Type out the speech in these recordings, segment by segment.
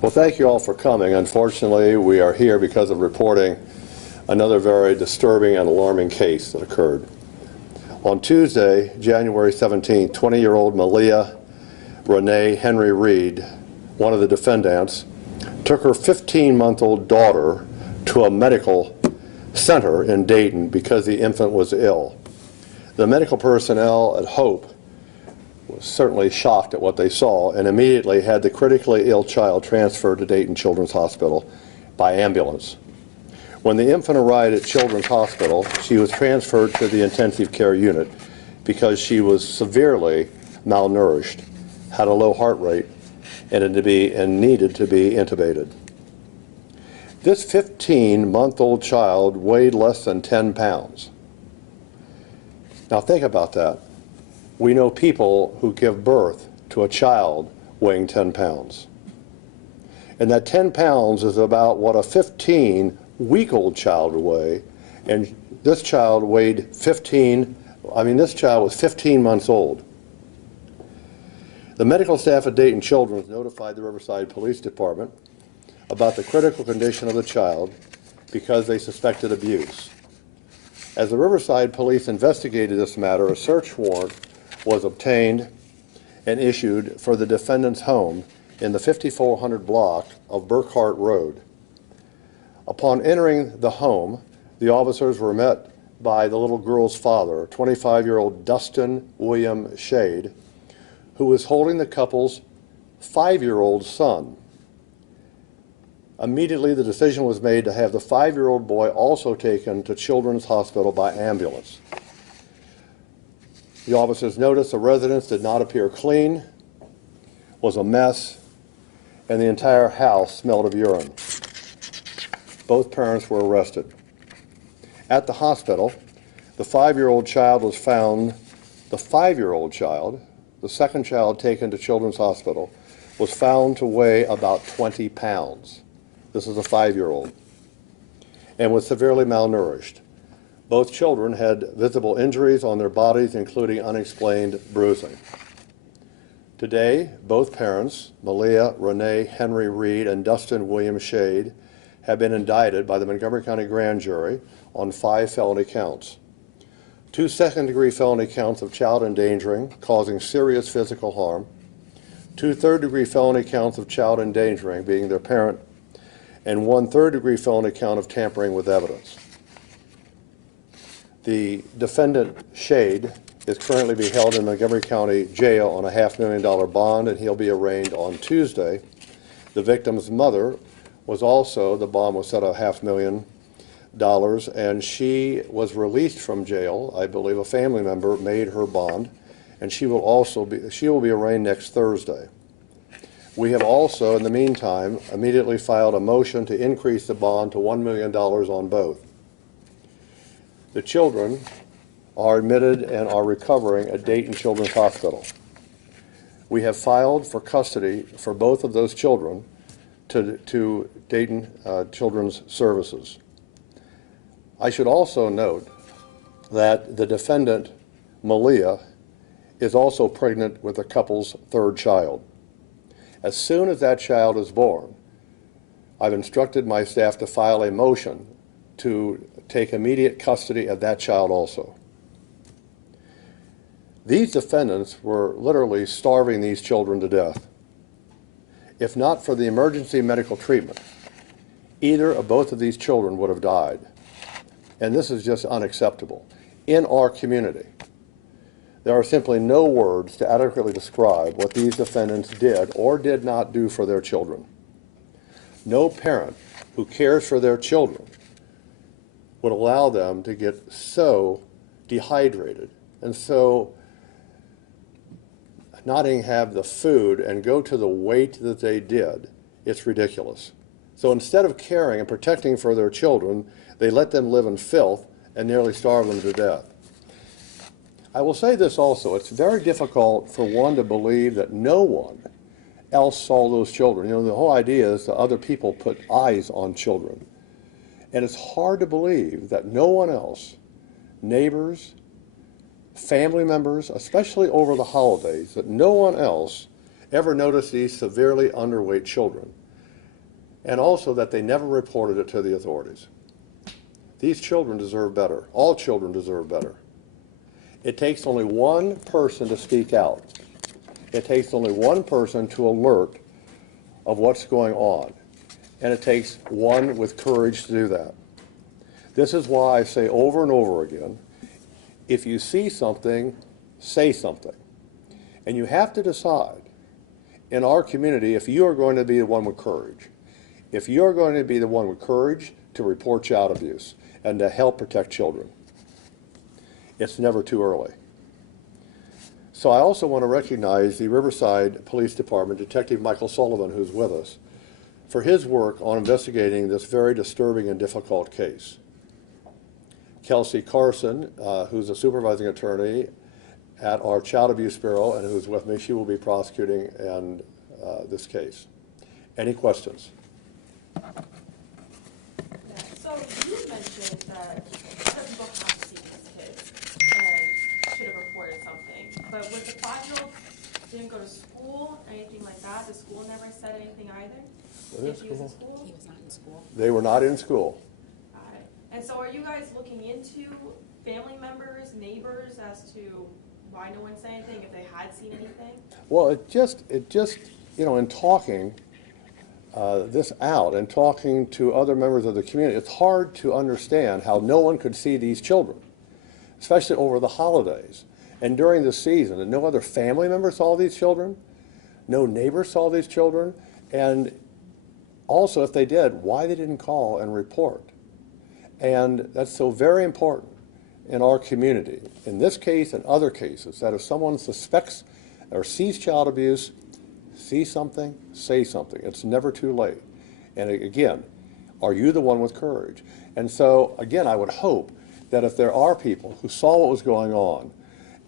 Well, thank you all for coming. Unfortunately, we are here because of reporting another very disturbing and alarming case that occurred. On Tuesday, January 17th, 20-year-old Malia Renee Henry Reed, one of the defendants, took her 15-month-old daughter to a medical center in Dayton because the infant was ill. The medical personnel at Hope was certainly shocked at what they saw and immediately had the critically ill child transferred to Dayton Children's Hospital by ambulance. When the infant arrived at Children's Hospital, she was transferred to the intensive care unit because she was severely malnourished, had a low heart rate, and needed to be intubated. This 15-month-old child weighed less than 10 pounds. Now think about that. We know people who give birth to a child weighing 10 pounds. And that 10 pounds is about what a 15-week-old child would weigh, and this child weighed this child was 15 months old. The medical staff at Dayton Children's notified the Riverside Police Department about the critical condition of the child because they suspected abuse. As the Riverside Police investigated this matter, a search warrant was obtained and issued for the defendant's home in the 5400 block of Burkhart Road. Upon entering the home, the officers were met by the little girl's father, 25-year-old Dustin William Shade, who was holding the couple's 5-year-old son. Immediately, the decision was made to have the 5-year-old boy also taken to Children's Hospital by ambulance. The officers noticed the residence did not appear clean, was a mess, and the entire house smelled of urine. Both parents were arrested. At the hospital, the 5-year-old child was found. The 5-year-old child, the second child taken to Children's Hospital, was found to weigh about 20 pounds. This is a 5-year-old, and was severely malnourished. Both children had visible injuries on their bodies, including unexplained bruising. Today, both parents, Malia Renee Henry Reed and Dustin William Shade, have been indicted by the Montgomery County Grand Jury on 5 felony counts. 2 second-degree felony counts of child endangering, causing serious physical harm, 2 third-degree felony counts of child endangering, being their parent, and 1 third-degree felony count of tampering with evidence. The defendant, Shade, is currently being held in Montgomery County Jail on a $500,000 bond, and he'll be arraigned on Tuesday. The victim's mother was also, the bond was set at $500,000, and she was released from jail. I believe a family member made her bond, and she will be arraigned next Thursday. We have also, in the meantime, immediately filed a motion to increase the bond to $1 million on both. The children are admitted and are recovering at Dayton Children's Hospital. We have filed for custody for both of those children to Dayton Children's Services. I should also note that the defendant, Malia, is also pregnant with the couple's 3rd child. As soon as that child is born, I've instructed my staff to file a motion to take immediate custody of that child also. These defendants were literally starving these children to death. If not for the emergency medical treatment, either or both of these children would have died. And this is just unacceptable. In our community, there are simply no words to adequately describe what these defendants did or did not do for their children. No parent who cares for their children would allow them to get so dehydrated and so not even have the food and go to the weight that they did. It's ridiculous. So instead of caring and protecting for their children, they let them live in filth and nearly starve them to death. I will say this also, it's very difficult for one to believe that no one else saw those children. You know, the whole idea is that other people put eyes on children. And it's hard to believe that no one else, neighbors, family members, especially over the holidays, that no one else ever noticed these severely underweight children. and also that they never reported it to the authorities. These children deserve better. All children deserve better. It takes only one person to speak out. It takes only one person to alert of what's going on. And it takes one with courage to do that. This is why I say over and over again, if you see something, say something. And you have to decide in our community if you are going to be the one with courage. If you're going to be the one with courage to report child abuse and to help protect children. It's never too early. So I also want to recognize the Riverside Police Department, Detective Michael Sullivan, who's with us, for his work on investigating this very disturbing and difficult case. Kelsey Carson, who's a supervising attorney at our Child Abuse Bureau and who's with me, she will be prosecuting this case. Any questions? So you mentioned that some people have seen these kids and should have reported something, but was the 5-year-old didn't go to school, anything like that? The school never said anything either? If he was in school? He was not in school. They were not in school. Got it. And so are you guys looking into family members, neighbors, as to why no one said anything, if they had seen anything? Well, it just, you know, in talking this out and talking to other members of the community, it's hard to understand how no one could see these children, especially over the holidays and during the season, and no other family member saw these children, no neighbor saw these children, and also if they did, why they didn't call and report. And that's so very important in our community, in this case and other cases, that if someone suspects or sees child abuse, see something, say something. It's never too late. And again, are you the one with courage? And so, again, I would hope that if there are people who saw what was going on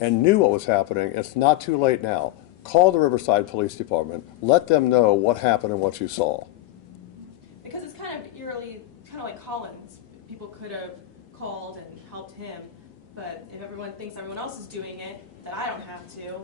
and knew what was happening, it's not too late now. Call the Riverside Police Department. Let them know what happened and what you saw. Because it's kind of eerily, kind of like Collins. People could have called and helped him, but if everyone thinks everyone else is doing it, that I don't have to,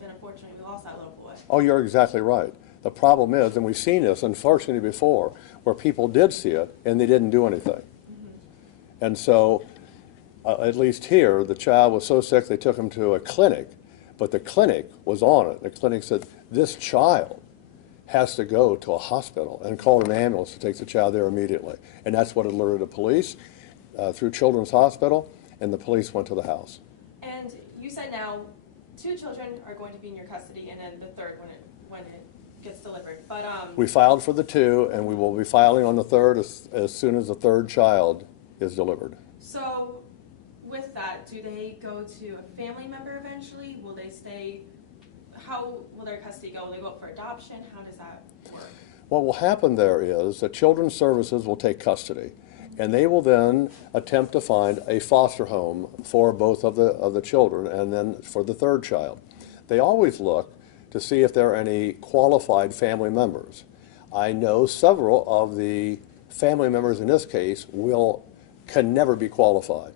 then unfortunately we lost that little boy. Oh, you're exactly right. The problem is, and we've seen this unfortunately before, where people did see it and they didn't do anything. Mm-hmm. And so, at least here, the child was so sick they took him to a clinic, but the clinic was on it. The clinic said, this child has to go to a hospital, and called an ambulance to take the child there immediately. And that's what alerted the police through Children's Hospital, and the police went to the house. And you said now 2 children are going to be in your custody, and then the third when it gets delivered. But we filed for the 2, and we will be filing on the 3rd as soon as the 3rd child is delivered. So, with that, do they go to a family member eventually? Will they stay? How will their custody go? Will they go up for adoption? How does that work? What will happen there is that Children's Services will take custody, and they will then attempt to find a foster home for both of the children, and then for the 3rd child. They always look to see if there are any qualified family members. I know several of the family members in this case can never be qualified.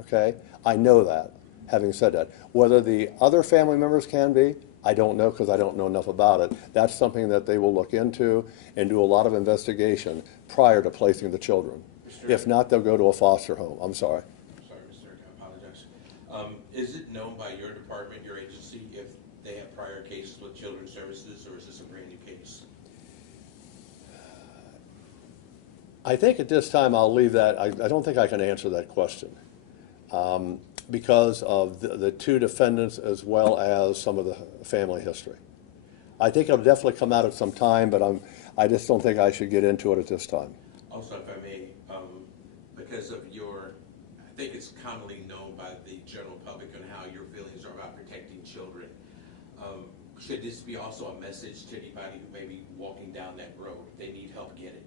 Okay? I know that, having said that. Whether the other family members can be, I don't know, because I don't know enough about it. That's something that they will look into and do a lot of investigation prior to placing the children. If not, they'll go to a foster home. I'm sorry. Sorry, Mr. Eric, I apologize. Is it known by your department, your agency, if they have prior cases with Children's Services, or is this a brand new case? I think at this time I'll leave that. I don't think I can answer that question because of the 2 defendants as well as some of the family history. I think it'll definitely come out at some time, but I just don't think I should get into it at this time. Also, if I may, because of I think it's commonly known by the general public on how your feelings are about protecting children. Should this be also a message to anybody who may be walking down that road? If they need help, get it.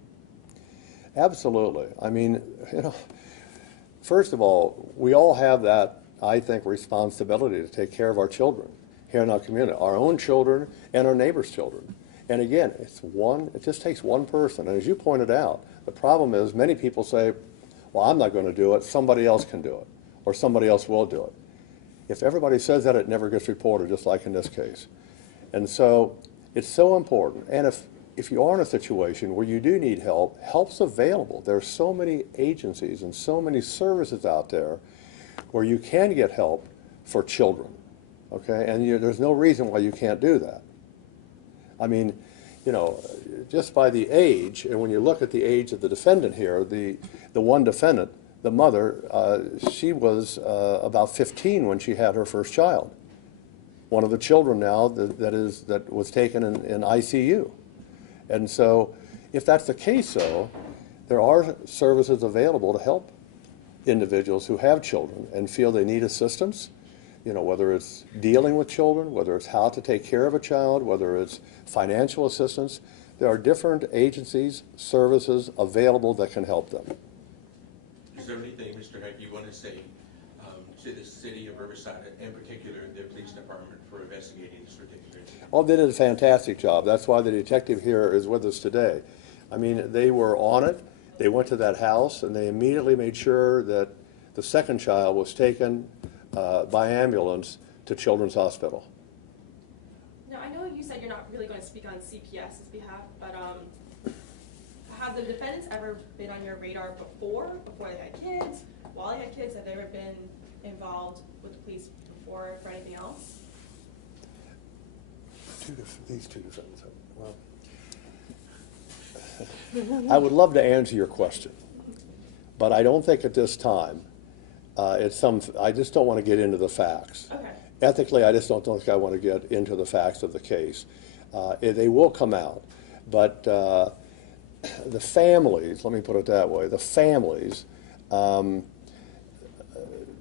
Absolutely. I mean, you know, first of all, we all have that, I think, responsibility to take care of our children here in our community, our own children and our neighbors' children. And again, it just takes one person. And as you pointed out, the problem is many people say, well, I'm not going to do it, somebody else can do it, or somebody else will do it. If everybody says that, it never gets reported, just like in this case. And so it's so important. And if if you are in a situation where you do need help, help's available. There are so many agencies and so many services out there where you can get help for children, okay? And there's no reason why you can't do that. I mean, you know, just by the age, and when you look at the age of the defendant here, the one defendant, the mother, she was about 15 when she had her first child. One of the children now that was taken in ICU. And so if that's the case, though, there are services available to help individuals who have children and feel they need assistance, you know, whether it's dealing with children, whether it's how to take care of a child, whether it's financial assistance. There are different agencies, services available that can help them. Is there anything, Mr. Heck, you want to say to the city of Riverside, in particular the police department, for investigating this particular incident? Oh, they did a fantastic job. That's why the detective here is with us today. I mean, they were on it. They went to that house, and they immediately made sure that the second child was taken by ambulance to Children's Hospital. Now, I know you said you're not really going to speak on CPS's behalf, but have the defendants ever been on your radar before they had kids, while they had kids? Have they ever been involved with the police before for anything else? These two defendants. Well, I would love to answer your question, but I don't think at this time I just don't want to get into the facts. Okay. Ethically, I just don't think I want to get into the facts of the case. They will come out, but the families, let me put it that way, the families,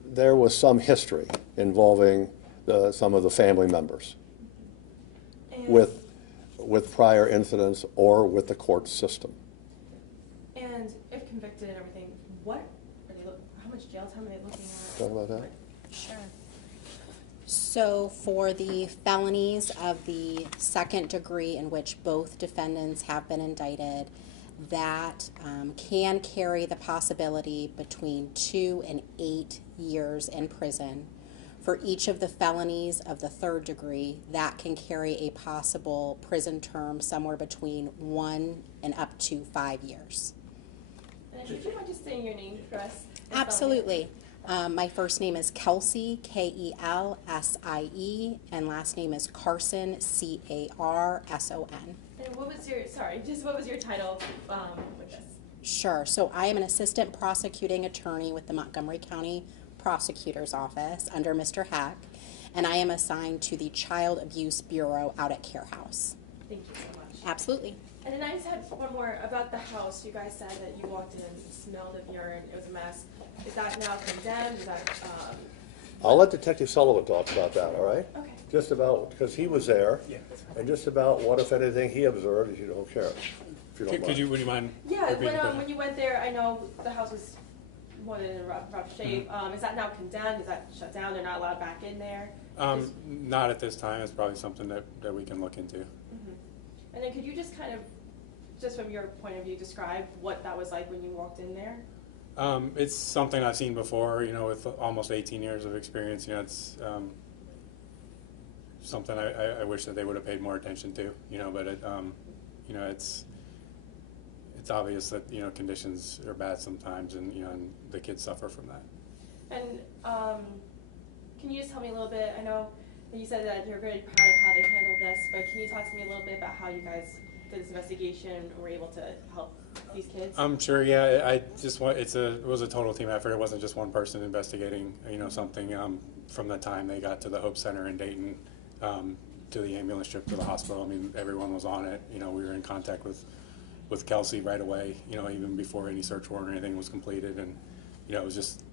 there was some history involving some of the family members with prior incidents or with the court system. And if convicted and everything, how much jail time are they looking at? Talk about that? Sure. So for the felonies of the second degree in which both defendants have been indicted, that can carry the possibility between 2 and 8 years in prison. For each of the felonies of the third degree, that can carry a possible prison term somewhere between 1 and up to 5 years. And would you mind just saying your name for us? Absolutely. My first name is Kelsey, Kelsie, and last name is Carson, Carson. And what was your title with this? Sure. So I am an assistant prosecuting attorney with the Montgomery County Prosecutor's Office under Mr. Heck, and I am assigned to the Child Abuse Bureau out at Care House. Thank you so much. Absolutely. And then I just had one more about the house. You guys said that you walked in and smelled of urine. It was a mess. Is that now condemned? Is that, I'll let Detective Sullivan talk about that, all right? Okay. Just about, because he was there, and just about what, if anything, he observed, if you don't care, if you don't mind. Would you mind? Yeah, repeating the question? when you went there, I know the house was more than in a rough shape. Is that now condemned? Is that shut down? They're not allowed back in there? Not at this time. It's probably something that we can look into. And then could you just kind of, just from your point of view, describe what that was like when you walked in there? It's something I've seen before, you know, with almost 18 years of experience. You know, it's something I wish that they would have paid more attention to, you know, but you know, it's obvious that, you know, conditions are bad sometimes, and, you know, and the kids suffer from that. And can you just tell me a little bit, I know that you said that you're very proud of how they handled this, but can you talk to me a little bit about how you guys did this investigation and were able to help these kids? Sure, yeah, it was a total team effort. It wasn't just one person investigating, you know, something from the time they got to the Hope Center in Dayton to the ambulance trip to the hospital. I mean, everyone was on it. You know, we were in contact with Kelsey right away, you know, even before any search warrant or anything was completed. And, you know, it was just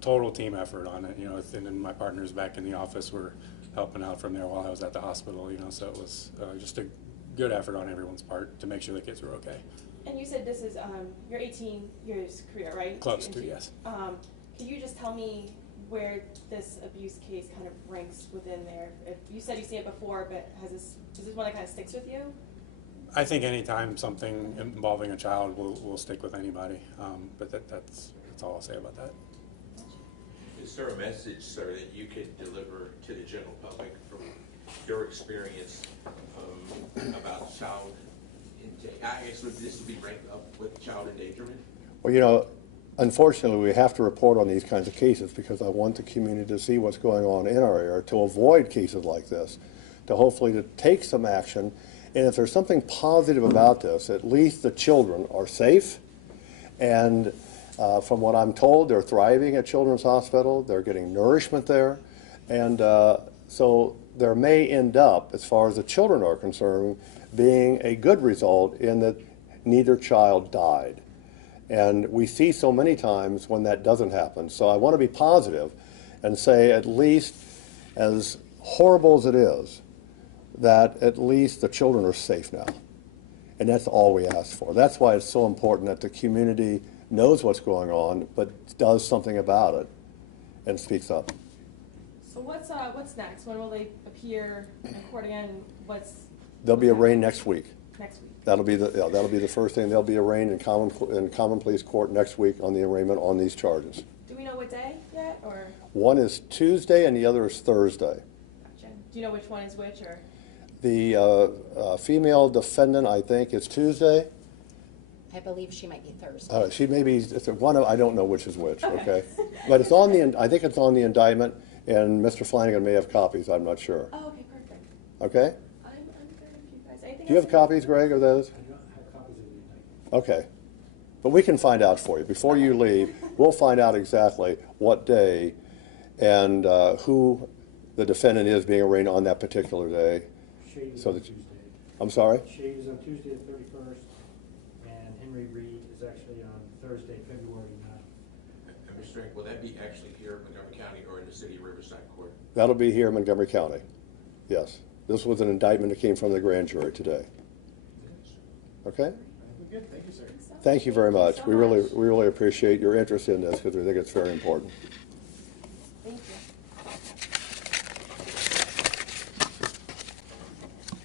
total team effort on it, you know, and then my partners back in the office were helping out from there while I was at the hospital, you know, so it was just a good effort on everyone's part to make sure the kids were okay. And you said this is your 18 years career, right? Close to, yes. Can you just tell me where this abuse case kind of ranks within there? If you said you've seen it before, but is this one that kind of sticks with you? I think anytime something involving a child will stick with anybody, but that's all I'll say about that. Is there a message, sir, that you could deliver to the general public from your experience about child I guess this would be ranked up with child endangerment? Well, you know, unfortunately, we have to report on these kinds of cases because I want the community to see what's going on in our area to avoid cases like this, to hopefully to take some action. And if there's something positive about this, at least the children are safe. And from what I'm told, they're thriving at Children's Hospital. They're getting nourishment there. And so there may end up, as far as the children are concerned, being a good result in that neither child died. And we see so many times when that doesn't happen. So I want to be positive and say, at least, as horrible as it is, that at least the children are safe now. And that's all we ask for. That's why it's so important that the community knows what's going on, but does something about it and speaks up. So what's next? When will they appear in court again? They'll be arraigned next week. Next week. That'll be the first thing. They'll be arraigned in common pleas court next week on the arraignment on these charges. Do we know what day yet, or? One is Tuesday and the other is Thursday. Gotcha. Do you know which one is which, or? The female defendant, I think, is Tuesday. I believe she might be Thursday. She may be, it's one of, I don't know which is which, okay? But it's on the, I think it's on the indictment, and Mr. Flanagan may have copies, I'm not sure. Oh, okay, perfect. Okay? I'm good if you guys. Anything Do you have else? copies, Greg, of those? I don't have copies of the indictment. Okay. But we can find out for you. Before you leave, we'll find out exactly what day and who the defendant is being arraigned on that particular day. Shade is So on that- Tuesday. I'm sorry? Shade is on Tuesday the 31st, and Henry Reed is actually on Thursday, February 9th. And Mr. Frank, will that be actually here in Montgomery County or in the city of Riverside Court? That'll be here in Montgomery County. Yes. This was an indictment that came from the grand jury today. Okay? We're good, thank you, sir. Thank you very much. so We really appreciate your interest in this because we think it's very important. Thank you.